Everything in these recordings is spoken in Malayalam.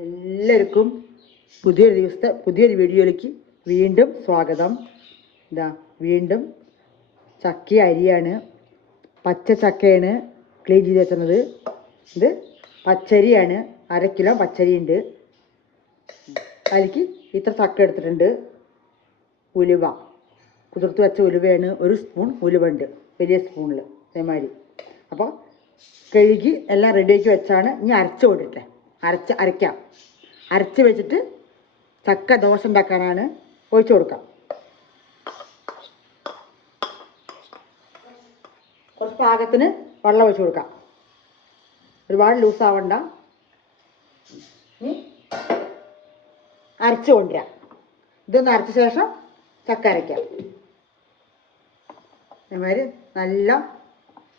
എല്ലാവർക്കും പുതിയൊരു വീഡിയോയിലേക്ക് വീണ്ടും സ്വാഗതം. വീണ്ടും ചക്ക അരിയാണ്, പച്ച ചക്കയാണ് ക്ലീൻ ചെയ്ത് വെക്കുന്നത്. ഇത് പച്ചരിയാണ്, 1/2 കിലോ പച്ചരി ഉണ്ട്. അതിലേക്ക് ഇത്ര ചക്ക എടുത്തിട്ടുണ്ട്. ഉലുവ കുതിർത്ത് വെച്ച ഉലുവയാണ്, 1 സ്പൂൺ ഉലുവ ഉണ്ട്, വലിയ സ്പൂണിൽ അതേമാതിരി. അപ്പോൾ കഴുകി എല്ലാം റെഡിയാക്കി വെച്ചാണ്. ഇനി അരച്ച് കൊണ്ടിട്ടെ അരച്ച് വെച്ചിട്ട് ചക്ക ദോശ ഉണ്ടാക്കാനാണ്. ഒഴിച്ചു കൊടുക്കാം. കുറച്ച് പാകത്തിന് വെള്ളം ഒഴിച്ചു കൊടുക്കാം. ഒരുപാട് ലൂസാവണ്ട. ഇനി അരച്ച് കൊണ്ടുവരാം. ഇതൊന്ന് അരച്ച ശേഷം ചക്ക അരയ്ക്കാം. അതേമാതിരി നല്ല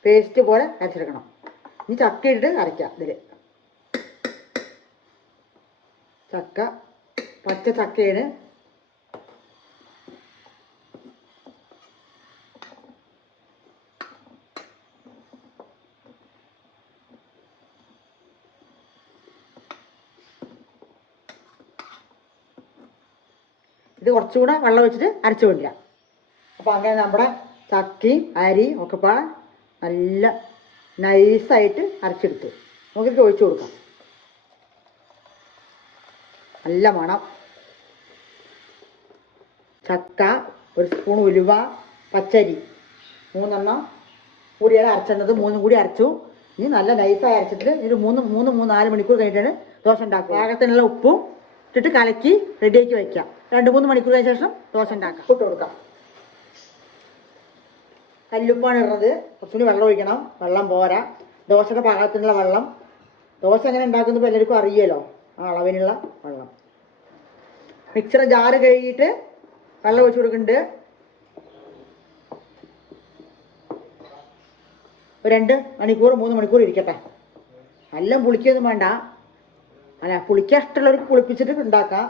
പേസ്റ്റ് പോലെ അരച്ചെടുക്കണം. ഇനി ചക്ക ഇട്ട് അരയ്ക്കാം. ഇതിൽ ചക്ക പച്ച ചക്കയാണ്. ഇത് കുറച്ചുകൂടെ വെള്ളം ഒഴിച്ചിട്ട് അരച്ചു കൊണ്ടുവരാം. അപ്പോൾ അങ്ങനെ നമ്മുടെ ചക്കയും അരിയും ഒക്കെ നല്ല നൈസായിട്ട് അരച്ചെടുത്തു. നമുക്കിത് ഒഴിച്ചു കൊടുക്കാം. നല്ല മണം. ചക്ക, 1 സ്പൂൺ ഉലുവ, പച്ചരി 3 കൂടിയാണ് അരച്ചത്. 3 കൂടി അരച്ചു. ഇനി നല്ല നൈസായി അരച്ചിട്ട് ഒരു 4 മണിക്കൂർ കഴിഞ്ഞിട്ടാണ് ദോശ ഉണ്ടാക്കുക. പാകത്തിനുള്ള ഉപ്പും ഇട്ടിട്ട് കലക്കി റെഡിയാക്കി വയ്ക്കാം. 2-3 മണിക്കൂർ കഴിഞ്ഞ ശേഷം ദോശ ഉണ്ടാക്കാം. ഇട്ട് കൊടുക്കാം. കല്ലുപ്പാണ് ഇടുന്നത്. കുറച്ചുകൂടി വെള്ളം ഒഴിക്കണം. വെള്ളം പോരാ. ദോശയുടെ പാകത്തിനുള്ള വെള്ളം. ദോശ എങ്ങനെ ഉണ്ടാക്കുന്നത് എല്ലാവർക്കും അറിയുമല്ലോ. ആ അളവിനുള്ള വെള്ളം. മിക്സർ ജാറ് കഴുകിയിട്ട് വെള്ളം ഒഴിച്ചു കൊടുക്കുന്നുണ്ട്. 2 മണിക്കൂർ 3 മണിക്കൂർ ഇരിക്കട്ടെ. എല്ലാം പുളിക്കൊന്നും വേണ്ട. അല്ല, പുളിക്കാൻ ഇഷ്ടമുള്ളവർക്ക് പുളിപ്പിച്ചിട്ട് ഉണ്ടാക്കാം.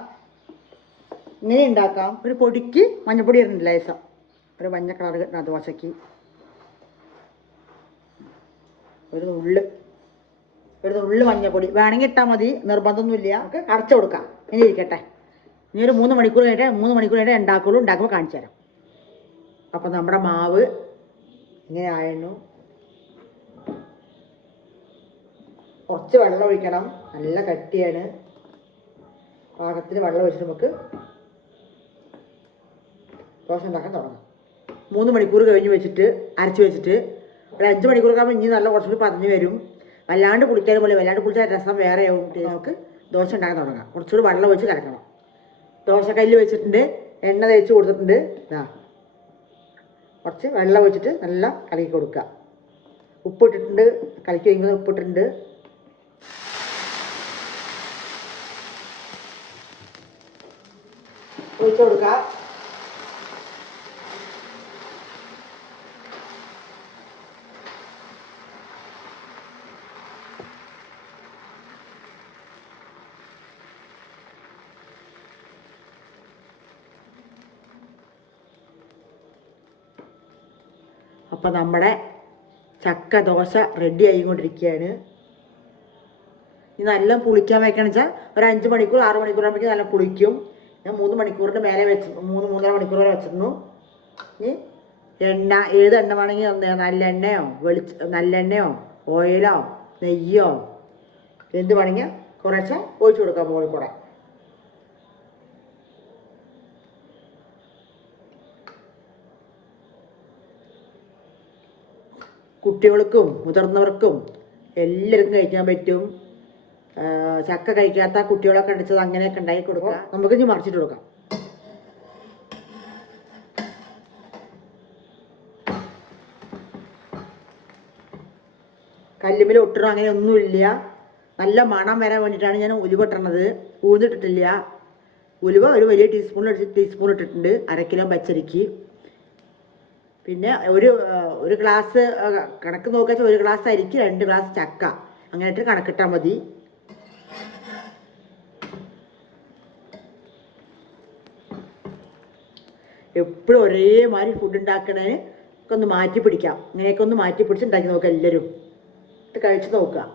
ഇങ്ങനെ ഉണ്ടാക്കാം. ഒരു പൊടിക്ക് മഞ്ഞപ്പൊടി ഇടുന്നുണ്ട് ലേശം. ഒരു മഞ്ഞ കളർ ദോശയ്ക്ക് ഒരു നുള്ള് മഞ്ഞപ്പൊടി വേണമെങ്കിൽ ഇട്ടാൽ മതി, നിർബന്ധമൊന്നുമില്ല. നമുക്ക് അടച്ചു കൊടുക്കാം. ഇനി ഇരിക്കട്ടെ. ഇനി ഒരു 3 മണിക്കൂർ കഴിഞ്ഞിട്ട് ഉണ്ടാക്കുള്ളൂ. ഉണ്ടാക്കുമ്പോൾ കാണിച്ചു തരാം. അപ്പം നമ്മുടെ മാവ് ഇങ്ങനെ ആയിരുന്നു. കുറച്ച് വെള്ളം ഒഴിക്കണം. നല്ല കട്ടിയാണ്. പാകത്തിന് വെള്ളം ഒഴിച്ചിട്ട് നമുക്ക് ദോശ ഉണ്ടാക്കാൻ തുടങ്ങാം. 3 മണിക്കൂർ കഴിഞ്ഞ് വെച്ചിട്ട് അരച്ച് വെച്ചിട്ട് ഒരു 5 മണിക്കൂർ ആകുമ്പോൾ ഇനി നല്ല കുറച്ചുകൂടി പതഞ്ഞ് വരും. വല്ലാണ്ട് കുളിക്കാൻ പോലെ, വല്ലാണ്ട് കുളിച്ചാൽ രസം വേറെ ആവും. നമുക്ക് ദോശ ഉണ്ടാക്കാൻ തുടങ്ങാം. കുറച്ചുകൂടി വെള്ളം ഒഴിച്ച് കലക്കണം. ദോശക്കല്ല് വെച്ചിട്ടുണ്ട്, എണ്ണ തേച്ച് കൊടുത്തിട്ടുണ്ട്. കുറച്ച് വെള്ളം ഒഴിച്ചിട്ട് നല്ല കലക്കി കൊടുക്കുക. ഉപ്പിട്ടിട്ടുണ്ട്, കലക്കി വയ്ക്കുന്നത് ഉപ്പിട്ടിട്ടുണ്ട്. ഒഴിച്ച് കൊടുക്കുക. അപ്പം നമ്മുടെ ചക്ക ദോശ റെഡി ആയിക്കൊണ്ടിരിക്കുകയാണ്. ഇത് നല്ല പുളിക്കാൻ വെക്കണമെന്ന് വെച്ചാൽ ഒരു 5 മണിക്കൂർ 6 മണിക്കൂർ ആകുമ്പോഴേക്കും നല്ല പുളിക്കും. ഞാൻ 3 മണിക്കൂറിൻ്റെ മേലെ വെച്ച് 3-3.5 മണിക്കൂർ വരെ വെച്ചിരുന്നു. ഇനി എണ്ണ, ഏത് എണ്ണ വേണമെങ്കിൽ, നല്ലെണ്ണയോ ഓയിലോ നെയ്യോ എന്ത് വേണമെങ്കിൽ കുറേശ്ശെ ഒഴിച്ചു കൊടുക്കാം മുകളിൽ കൂടെ. കുട്ടികൾക്കും മുതിർന്നവർക്കും എല്ലാവർക്കും കഴിക്കാൻ പറ്റും. ചക്ക കഴിക്കാത്ത കുട്ടികളൊക്കെ അടിച്ചത് അങ്ങനെയൊക്കെ ഉണ്ടാക്കി കൊടുക്കുക. നമുക്ക് ഇനി മറിച്ചിട്ട് കൊടുക്കാം. കല്ലുമ്മൽ ഒട്ടണം അങ്ങനെ ഒന്നുമില്ല. നല്ല മണം വരാൻ വേണ്ടിയിട്ടാണ് ഞാൻ ഉലുവ ഇട്ടണത്. ഉഴുന്നിട്ടിട്ടില്ല. ഉലുവ ഒരു വലിയ ടീസ്പൂൺ ഇട്ടിട്ടുണ്ട്. 1/2 കിലോ പച്ചരിക്ക്. പിന്നെ ഒരു ഗ്ലാസ് കണക്ക് നോക്കുക. 1 ഗ്ലാസ് അരിക്ക് 2 ഗ്ലാസ് ചക്ക, അങ്ങനെ ഇട്ട് കണക്കിട്ടാൽ മതി. എപ്പോഴും ഒരേമാതിരി ഫുഡ് ഉണ്ടാക്കണതിന് ഒക്കെ ഒന്ന് മാറ്റി പിടിക്കാം. ഇങ്ങനെയൊക്കെ ഒന്ന് മാറ്റി പിടിച്ച് ഉണ്ടാക്കി നോക്കുക. എല്ലാവരും ഇത് കഴിച്ച് നോക്കുക.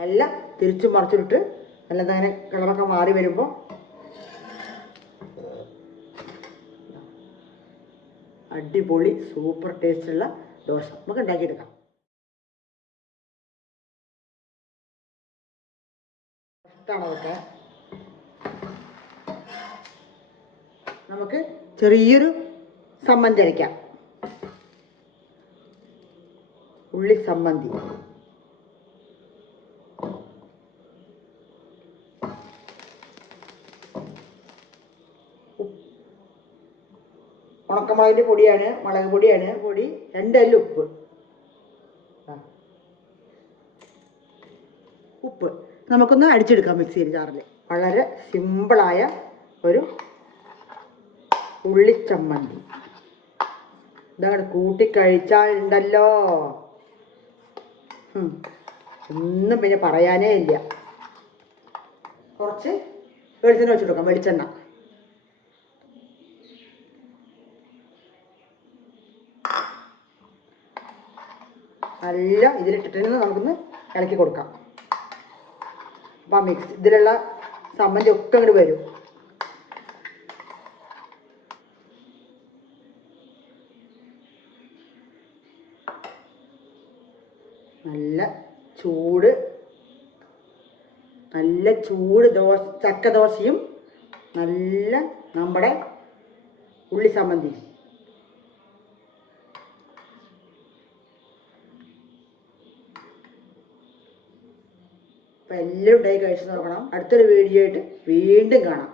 നല്ല തിരിച്ചു മറിച്ചിട്ട് നല്ലതങ്ങനെ കളറൊക്കെ മാറി വരുമ്പോൾ അടിപൊളി സൂപ്പർ ടേസ്റ്റുള്ള ദോശ നമുക്ക് ഉണ്ടാക്കിയെടുക്കാം. ഇഷ്ടമാണോ അതൊക്കെ? നമുക്ക് ചെറിയൊരു സമ്മന്തി അരയ്ക്കാം. ഉള്ളി സമ്മന്തി. ഉണക്കമുളകിൻ്റെ പൊടിയാണ്, മുളക് പൊടിയാണ് പൊടി, 2 അല്ലി ഉപ്പ്. ഉപ്പ് നമുക്കൊന്ന് അടിച്ചെടുക്കാം മിക്സിയിൽ ജാറിൽ. വളരെ സിമ്പിളായ ഒരു ഉള്ളിച്ചമ്മന്തി. ഇതങ്ങോട്ട് കൂട്ടിക്കഴിച്ചാൽ ഉണ്ടല്ലോ, ഒന്നും പിന്നെ പറയാനേ ഇല്ല. കുറച്ച് വെളിച്ചെണ്ണ വെച്ചെടുക്കാം. വെളിച്ചെണ്ണ നല്ല ഇതിലിട്ടിട്ട് നമുക്കൊന്ന് ഇളക്കി കൊടുക്കാം. അപ്പം മിക്സ് ഇതിലുള്ള സമ്മന്തി ഒക്കെ അങ്ങോട്ട് വരും. നല്ല ചൂട് ചക്ക ദോശയും നല്ല നമ്മുടെ ഉള്ളി സമ്മന്തി. അപ്പം എല്ലാം ഉണ്ടായി കഴിച്ച് നോക്കണം. അടുത്തൊരു വീഡിയോ ആയിട്ട് വീണ്ടും കാണാം.